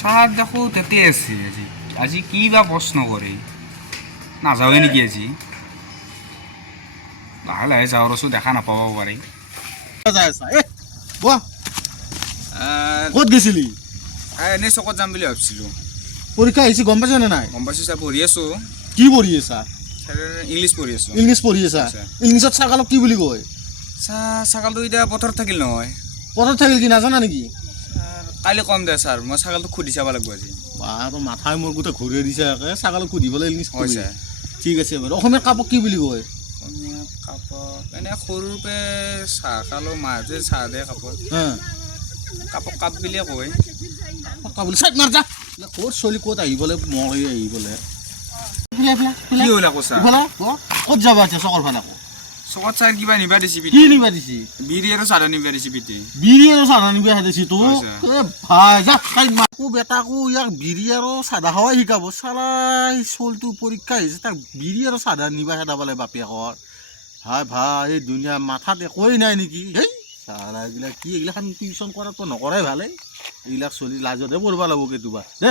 Sir দেখো তেতে আছে আজি আজি কি বা প্রশ্ন করে না যাবে নাকি আজি লাহে লাহে যাওয়ার ওষুধ দেখা নাপাব পারে ক'ত গেছিলি এনেই চকত যাম বুলি ভাবিছিলোঁ পৰীক্ষা আহিছে গম পাইছ নে নাই গম পাইছোঁ ছাৰ পঢ়ি আছোঁ কি পঢ়ি আছা ছাৰ ইংলিছ পঢ়ি আছোঁ ইংলিছ পঢ়ি আছা আচ্ছা। ইংলিছত ছাগালক কি বুলি কয় ছাগালটো এতিয়া পথাৰত থাকিল নহয় পথত থাকিল কি নাজানা নেকি কাইলৈ কম দে ছাৰ মই ছাগালটো সুধি চাব লাগিব আজি বাৰ মাথাই মোৰ গোটেই ঘূৰাই দিছে একে ছাগালক সুধিবলৈ ইংলিছ হয় কবি ছাৰ ঠিক আছে বাৰু অসমীয়া কাপক কি বুলি কয় অসমীয়া কাপক এনে সৰুৰ পে চাহ খালোঁ মাহঁতে চাহ দিয়ে কাপত হা কাপক কাপ বুলিয়ে কয় কাপ বুলি চাইড মাৰ যা ক'ত চলি ক'ত আহিবলৈ মই আহিবলৈ কি হ'ল আকৌ ছাৰ ক'ত যাবা এতিয়া চকৰ ফালে আকৌ চকত ছাৰ কিবা নিবা দিছি কি নিবা দিছি বিৰি আৰু চাদা নিবা দিছি পিতে বিৰি আৰু চাধা নিবা দিছি তো হয়, ছাৰ। ভাই যা চাইড মাকো বেটাকো ইয়াক বিৰি আৰু চাধা খাৱাই শিকাব চালাই চলটো পৰীক্ষা আহিছে তাক বিৰি আৰু চাধা নিবা খেদাবলৈ বাপেকৰ ভাই ভাই এই দুনিয়া মাথাত একোৱেই নাই নেকি হেই চালা এইবিলাক কি এইগিলাখান টিউশ্যন কৰাতো নকৰাই ভালেই এইবিলাক চলি লাজতে পঢ়িব লাগিব কেতিয়াবা দে